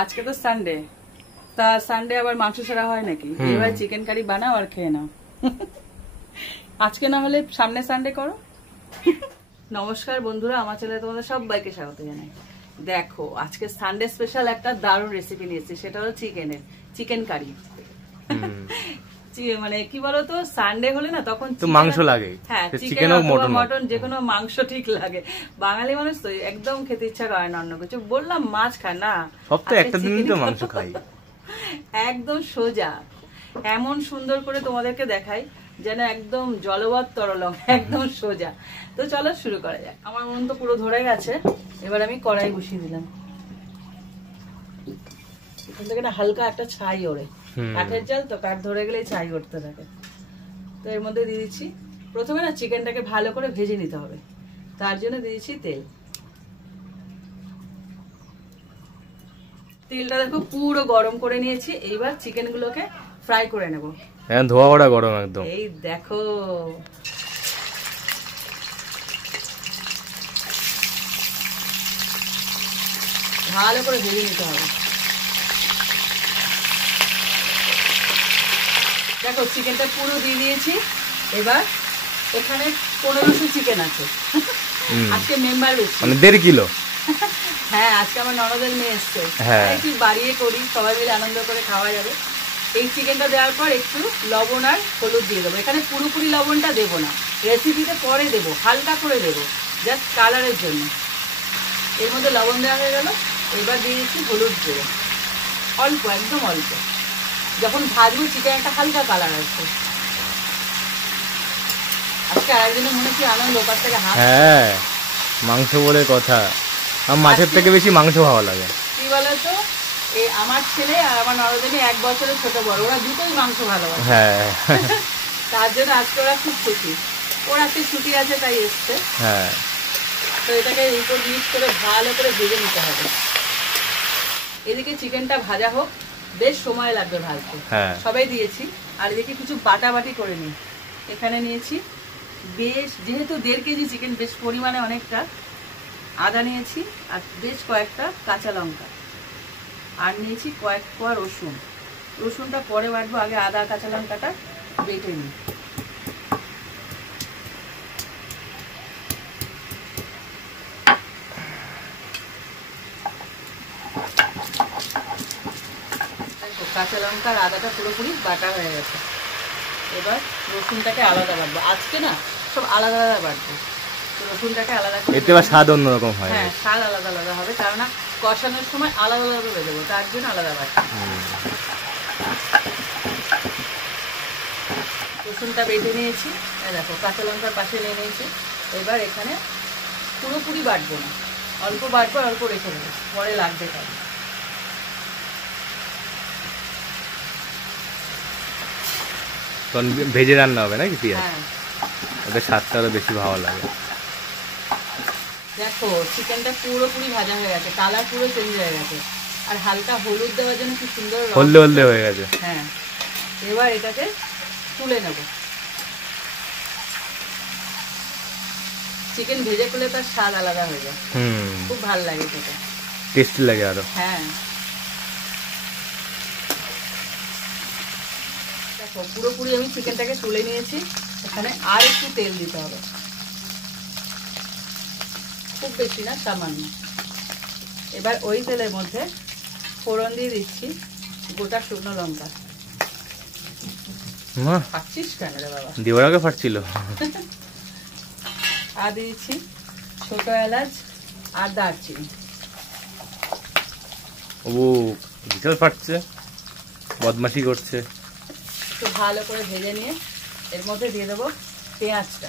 আজকে তো সানডে, তা সানডে আবার মাংস ছাড়া হয় নাকি? এবার চিকেন কারি বানাও আর খেয়ে নাও। আজকে না হলে সামনে সানডে করো। নমস্কার বন্ধুরা, আমার চ্যানেলে তোমাদের সবাইকে স্বাগত জানাই। দেখো আজকে সানডে স্পেশাল একটা দারুণ রেসিপি নিয়েছি, সেটা হলো চিকেন কারি। মানে কি বলতো, সানডে হলে না তখন মাংস লাগে। হ্যাঁ, চিকেন মটন যেকোনো মাংস ঠিক লাগে। বাঙালি মানুষ তো একদম খেতে ইচ্ছা করে না অন্য কিছু। বললাম মাছ খায় না, সপ্তাহে একটা দিনই তো মাংস খাই। একদম সোজা এমন সুন্দর করে তোমাদেরকে দেখাই যেন একদম জলবৎ তরলং, একদম সোজা। তো চলো শুরু করা যাক। আমার মন তো পুরো ধরে গেছে, এবার আমি কড়াই বসিয়ে দিলাম। এখান থেকে না হালকা একটা ছাই ওড়ে, কাঠের জাল তো, কাঠ ধরে গেলে ছাই উঠতে থাকে। তো এর মধ্যে দিয়ে দিচ্ছি, প্রথমে না চিকেনটাকে ভালো করে ভেজে নিতে হবে, তার জন্য দিয়েছি তেল। তেলটা দেখো পুরো গরম করে নিয়েছি, এইবার চিকেন গুলোকে ফ্রাই করে নেব। হ্যাঁ, ধোয়া ওড়া গরম একদম। এই দেখো ভালো করে ভেজে নিতে হবে। দেখো চিকেনটা পুরো দিয়ে দিয়েছি। এবার এখানে 1500 চিকেন আছে, আজকে মেম্বার বেশি, মানে 1.5 কিলো। হ্যাঁ, আজকে আমার ননদের মেয়ে এসছে, একটু বাড়িয়ে করি, সবাই মিলে আনন্দ করে খাওয়া যাবে। এই চিকেনটা দেওয়ার পর একটু লবণ আর হলুদ দিয়ে দেবো। এখানে পুরোপুরি লবণটা দেবো না, রেসিপিতে পরে দেবো, হালকা করে দেবো, জাস্ট কালারের জন্য। এর মধ্যে লবণ দেওয়া হয়ে গেল। এবার দিয়ে দিচ্ছি হলুদ গুঁড়ো, অল্প, একদম অল্প। যখন ভাজবো চিকেন একটা হালকা কালার আসবে। আজকে আরেকদিনের মনে কি আনন্দ, ওপার থেকে হাত। হ্যাঁ, মাংস বলে কথা, আমার মাছের থেকে বেশি মাংস ভালো লাগে। কি বলতো, এই আমার ছেলে আর আমার নরদিনী 1 বছরের ছোট বড়, ওরা দুটোই মাংস ভালোবাসে। হ্যাঁ, তার জন্য আজকে ওরা খুব খুশি, ওর আজকে ছুটি আছে তাই এসছে। হ্যাঁ, তো এটাকে উপর মিক্স করে ভালো করে ভেজে নিতে হবে। এদিকে চিকেনটা ভাজা হোক, বেশ সময় লাগবে ভাজতে। সবাই দিয়েছি। আর এদিকে কিছু বাটাবাটি করে নিই। এখানে নিয়েছি বেশ, যেহেতু 1.5 কেজি চিকেন, বেশ পরিমাণে অনেকটা আদা নিয়েছি, আর বেশ কয়েকটা কাঁচা লঙ্কা, আর নিয়েছি কয়েক কোয়া রসুন। রসুনটা পরে বাটবো, আগে আদা কাঁচা লঙ্কাটা বেটে নিই। কাঁচা লঙ্কা আর আদাটা পুরোপুরি বাটা হয়ে গেছে। এবার রসুনটাকে আলাদা বাটবো। আজকে না সব আলাদা আলাদা বাটবো, তো রসুনটাকে আলাদা করে, এতে আবার স্বাদ অন্যরকম হয়। হ্যাঁ, স্বাদ আলাদা আলাদা হবে, কারণ কষানোর সময় আলাদা আলাদা করে দেবো, তার জন্য আলাদা বাটবো। রসুনটা বেটে নিয়েছি, দেখো কাঁচা লঙ্কার পাশে নিয়ে নিয়েছি। এবার এখানে পুরোপুরি বাটবো না, অল্প বাটবো, অল্প রেখে দেবো, পরে লাগবে তাই। ভেজে রান্না হবে নাকি পেঁয়াজ? হ্যাঁ, ওদের স্বাদটা আরো বেশি ভালো লাগে। দেখো চিকেনটা পুরোপুরি ভাজা হয়ে গেছে, কালার পুরো চেঞ্জ হয়ে গেছে, আর হালকা হলুদ দেওয়ার জন্য কি সুন্দর হলদে হলদে হয়ে গেছে। হ্যাঁ, এবার এটাকে তুলে নেব। চিকেন ভেজে করলে তার স্বাদ আলাদা হয়ে যায়, খুব ভালো লাগে খেতে, টেস্টি লাগে আরো। হ্যাঁ, দেখো পুরোপুরি আমি চিকেনটাকে তুলে নিয়েছি। এখানে আর একটু তেল দিতে হবে, খুব বেশি না, সামান্য। এবার ওই তেলের মধ্যে ফোড়ন দিয়ে দিচ্ছি গোটা শুকনো লঙ্কা। ফাটছিস কেন রে বাবা? দেওয়ার আগে ফাটছিল। আর দিয়েছি ছোট এলাচ আর দারচিনি। ও বিশাল ফাটছে, বদমাশি করছে। একটু ভালো করে ভেজে নিয়ে এর মধ্যে দিয়ে দেবো পেঁয়াজটা।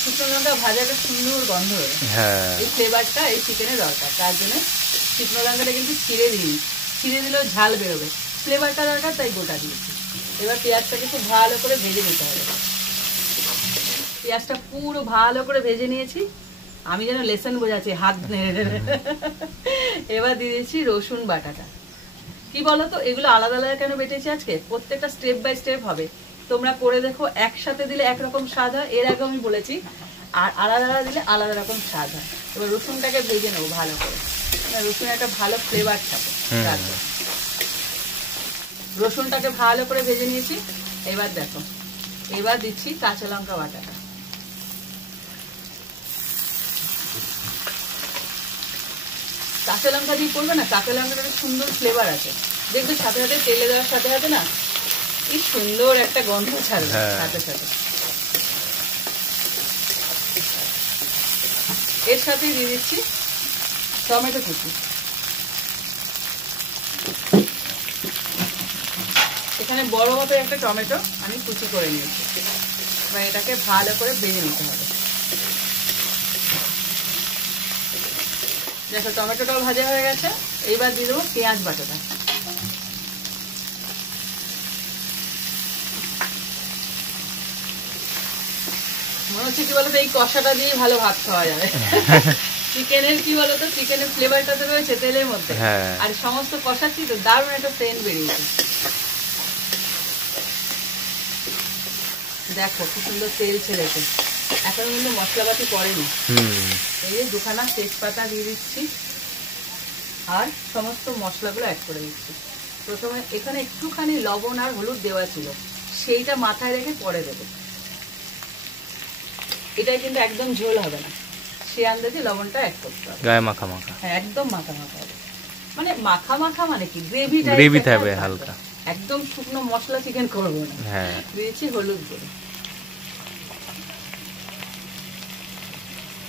শুকনো লঙ্কা ভাজাটা সুন্দর গন্ধ হবে, এই ফ্লেভারটা এই চিকেনে দরকার, তার জন্য শুকনো লঙ্কাটা কিন্তু ছিঁড়ে দিই, ছিঁড়ে দিলেও ঝাল বেরোবে, ফ্লেভারটা দরকার, তাই গোটা দিয়েছি। এবার পেঁয়াজটাকে খুব ভালো করে ভেজে নিতে হবে। পেঁয়াজটা পুরো ভালো করে ভেজে নিয়েছি, আমি যেন লেসন বোঝাচ্ছি হাত নেড়ে। এবার দিয়ে দিয়েছি রসুন বাটাটা। কি বলতো, এগুলো আলাদা আলাদা কেন বেটেছি আজকে, প্রত্যেকটা স্টেপ বাই স্টেপ হবে, তোমরা করে দেখো, একসাথে দিলে একরকম স্বাদ হয়, এর আগে আমি বলেছি, আর আলাদা আলাদা দিলে আলাদা রকম স্বাদ হয়। এবার রসুনটাকে ভেজে নেবো ভালো করে, রসুন একটা ভালো ফ্লেভার থাকে। রসুনটাকে ভালো করে ভেজে নিয়েছি। এবার দেখো, এবার দিচ্ছি কাঁচা লঙ্কা বাটাটা। কাঁচা লঙ্কা দিয়ে করবে না, কাঁচা লঙ্কাটা সুন্দর ফ্লেভার আছে, দেখবে সাথে সাথে তেলে দেওয়ার সাথে সাথে না কি সুন্দর একটা গন্ধ ছাড়বে সাথে সাথে। এর সাথে দিয়ে দিচ্ছি টমেটো কুচি। এখানে বড় মতো একটা টমেটো আমি কুচি করে নিয়েছি। এবার এটাকে ভালো করে ভেজে নিতে হবে। দেখো টমেটোটাও ভাজা হয়ে গেছে। এইবার দিয়ে দেবো পেঁয়াজ বাটাটা। মনে হচ্ছে কি বলতো, এই কষাটা দিয়ে ভালো ভাত খাওয়া যাবে। চিকেনের কি বলতো, চিকেনের ফ্লেভারটা তো রয়েছে তেলের মধ্যে, আর সমস্ত কষাচ্ছি তো দারুণ একটা সেন্ট বেরিয়েছে। দেখো কি সুন্দর তেল ছেড়েছে। এখন কিন্তু মশলাপাতি পড়েনি। এই যে দুখানা তেজপাতা দিয়ে দিচ্ছি আর সমস্ত মশলাগুলো অ্যাড করে দিচ্ছি। প্রথমে এখানে একটুখানি লবণ আর হলুদ দেওয়া ছিল, সেইটা মাথায় রেখে পরে দেবো। এটাই কিন্তু একদম ঝোল হবে না, সে আন্দাজে লবণটা অ্যাড করতে হবে। গায়ে মাখা মাখা, হ্যাঁ একদম মাখা মাখা হবে। মানে মাখা মাখা মানে কি, গ্রেভি টাইপের হালকা, একদম শুকনো মশলা চিকেন করবো না। হ্যাঁ দিয়েছি হলুদ গুঁড়ো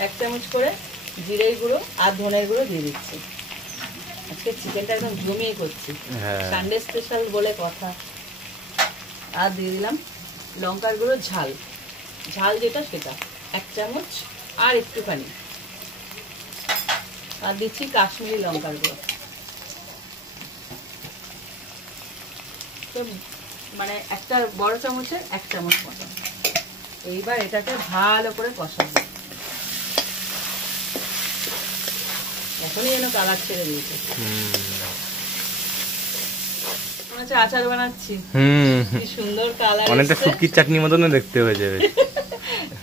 1 চামচ করে, জিরের গুঁড়ো আর ধনের গুঁড়ো দিয়ে দিচ্ছি। আজকে চিকেনটা একদম জমিয়ে করছি, সানডে স্পেশাল বলে কথা। আর দিয়ে দিলাম লঙ্কার গুঁড়ো, ঝাল ঝাল যেটা সেটা 1 চামচ আর একটুখানি। আর দিচ্ছি কাশ্মীরি লঙ্কার গুঁড়ো, মানে একটা বড় চামচের 1 চামচ মতো। এইবার এটাকে ভালো করে কষাবো। এখনই যেন কালার ছেড়ে দিয়েছে, মনে হচ্ছে আচার বানাচ্ছি। কি সুন্দর কালার, অনেকটা শুটকির চাটনির মতন দেখতে হয়ে যাবে।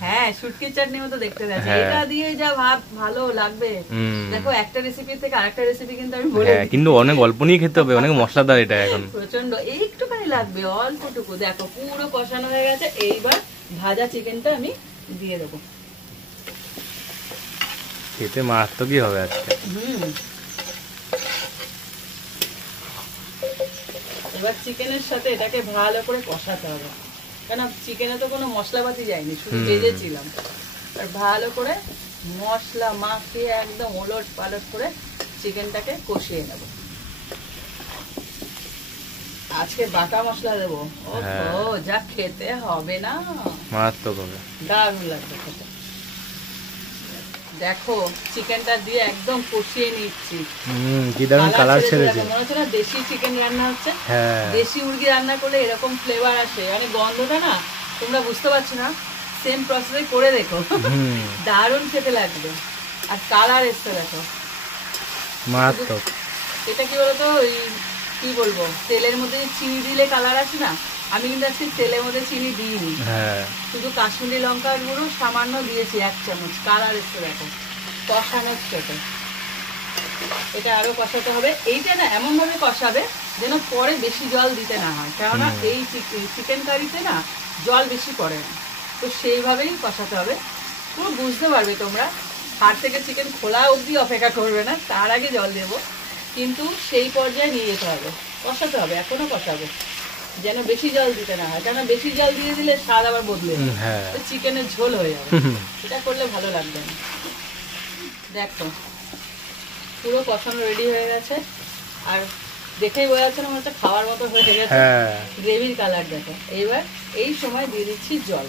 হ্যাঁ শুটকির চাটনির মতো দেখতে যাচ্ছে। এটা দিয়ে যা ভাত ভালো লাগবে। দেখো একটা রেসিপি থেকে আরেকটা রেসিপি কিন্তু আমি বলে দিই, কিন্তু অনেক অল্প নিয়ে খেতে হবে, অনেক মশলাদার এটা। এখন প্রচন্ড একটুখানি লাগবে, অল্পটুকু। দেখো পুরো কষানো হয়ে গেছে। এইবার ভাজা চিকেনটা আমি দিয়ে দেবো। খেতে মারাত্মকই হবে আজকে। এবার চিকেনের সাথে এটাকে ভালো করে কষাতে হবে, কেন চিকেনে তো কোনো মশলাপাতি যায়নি, শুধু ভেজেছিলাম। আর ভালো করে মশলা মাখিয়ে একদম ওলট পালট করে চিকেনটাকে কষিয়ে নেব। আজকে বাটা মশলা দেবো, ও যা খেতে হবে না, মারাত্মক হবে, দারুণ লাগবে খেতে। দেখো চিকেনটা দিয়ে একদম কষিয়ে নিচ্ছি। কি দারুণ কালার ছেড়েছে, মনে হচ্ছে না দেশি চিকেন রান্না হচ্ছে। দেশি মুরগি রান্না করলে এরকম ফ্লেভার আসে, মানে গন্ধটা না তোমরা বুঝতে পারছো না, সেম প্রসেসে করে দেখো, দারুণ খেতে লাগবে। আর কালার এসছে দেখো, মারাত্মক। এটা কি বলতো, ওই কি বলবো, তেলের মধ্যে চিনি দিলে কালার আসে না, আমি কিন্তু আজকে তেলের মধ্যে চিনি দিইনি, শুধু কাশ্মীরি লঙ্কার গুঁড়ো সামান্য দিয়েছি 1 চামচ। কালার এসছে দেখো, কষানোর সাথে এটা আরো কষাতে হবে। এইটা না এমন ভাবে কষাবে যেন পরে বেশি জল দিতে না হয়, কেননা এই চিকেন কারিতে না জল বেশি পড়ে না, তো সেইভাবেই কষাতে হবে। পুরো বুঝতে পারবে তোমরা, হাড় থেকে চিকেন খোলা অবধি অপেক্ষা করবে না, তার আগে জল দেবো, কিন্তু সেই পর্যায়ে নিয়ে যেতে হবে, কষাতে হবে, এখনো কষাবো, যেন বেশি জল দিতে না হয়, কেননা বেশি জল দিয়ে দিলে স্বাদ আবার বদলে যাবে, চিকেনের ঝোল হয়ে যাবে, এটা করলে ভালো লাগবে না। দেখো পুরো কষানো রেডি হয়ে গেছে, আর দেখেই বোঝা যাচ্ছে না মনে হচ্ছে খাওয়ার মতো হয়ে গেছে, গ্রেভির কালার দেখো। এইবার এই সময় দিয়ে দিচ্ছি জল,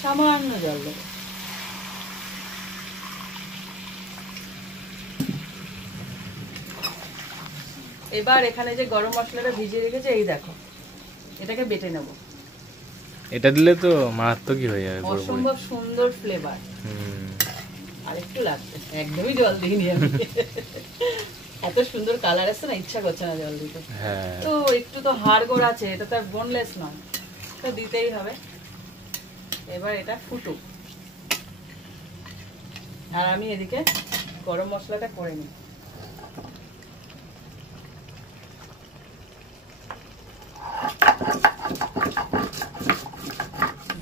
সামান্য জল দেবো। এবার এখানে যে গরম মশলাটা ভিজিয়ে রেখেছে, এই দেখো এটাকে বেটে নেব। এটা দিলে তো মারাত্মকই হয়ে যাবে, অসম্ভব সুন্দর ফ্লেভার। আর একটু লাগবে, একদমই জল দিইনি আমি, এত সুন্দর কালার আসছে না, ইচ্ছা করছে না জল দিতে। হ্যাঁ তো একটু তো হাড় গোড় আছে, এটা তো আর বোনলেস নয়, তো দিতেই হবে। এবার এটা ফুটুক, আর আমি এদিকে গরম মশলাটা করে নিই।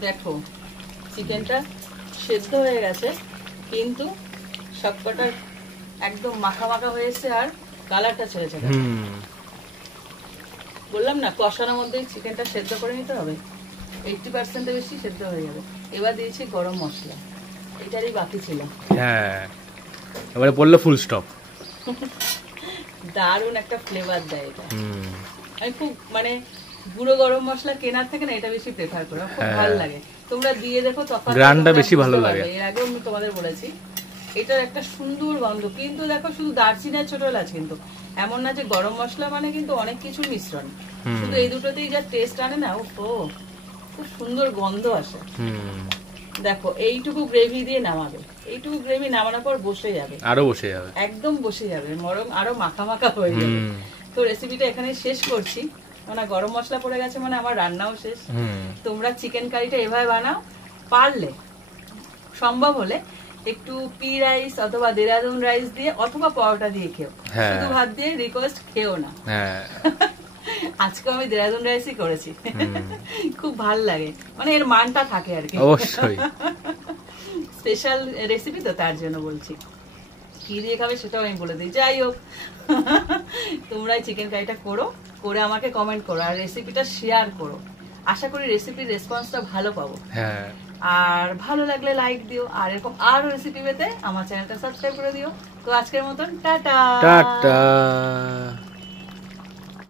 দেখো চিকেনটা সেদ্ধ হয়ে গেছে, কিন্তু সবকটা একদম মাখা মাখা হয়েছে আর কালারটা ছেড়েছে। বললাম না কষানোর মধ্যে চিকেনটা সেদ্ধ করে নিতে হবে, 80% বেশি সেদ্ধ হয়ে যাবে। এবার দিয়েছি গরম মশলা, এটারই বাকি ছিল। হ্যাঁ এবারে বললো ফুল স্টপ। দারুণ একটা ফ্লেভার দেয় এটা। আমি খুব মানে গুঁড়ো গরম মশলা কেনার থেকে না এটা বেশি প্রেফার করি, খুব ভালো লাগে। তোমরা দিয়ে দেখো তখন গ্রানটা বেশি ভালো লাগে। এর আগেও আমি তোমাদের বলেছি এটার একটা সুন্দর গন্ধ। কিন্তু দেখো শুধু দারচিনি আর ছোট এলাচ, কিন্তু এমন না যে গরম মশলা মানে কিন্তু অনেক কিছু মিশ্রণ, শুধু এই দুটোতেই যা টেস্ট আনে না, ও খুব সুন্দর গন্ধ আসে। দেখো এইটুকু গ্রেভি দিয়ে নামাবে, এইটুকু গ্রেভি নামানোর পর বসে যাবে, আরো বসে যাবে, একদম বসে যাবে, বরং আরো মাখা মাখা হয়ে যাবে। তো রেসিপিটা এখানে শেষ করছি, মানে গরম মশলা পড়ে গেছে মানে আমার রান্নাও শেষ। তোমরা চিকেন কারিটা এভাবে বানাও, পারলে সম্ভব হলে একটু পি রাইস অথবা দেরাদুন রাইস দিয়ে অথবা পরোটা দিয়ে খেও, শুধু ভাত দিয়ে রিকোয়েস্ট খেও না। আজকে আমি দেরাদুন রাইসই করেছি, খুব ভাল লাগে, মানে এর মানটা থাকে আর কি, অবশ্যই স্পেশাল রেসিপি তো তার জন্য বলছি। কি দিয়ে খাবে সেটাও আমি বলে দিই। যাই হোক, তোমরা চিকেন কারিটা করো, করে আমাকে কমেন্ট করো আর রেসিপিটা শেয়ার করো। আশা করি রেসিপির রেসপন্সটা ভালো পাবো। আর ভালো লাগলে লাইক দিও, আর এরকম আরো রেসিপি পেতে আমার চ্যানেলটা সাবস্ক্রাইব করে দিও। তো আজকের মতন টাটা।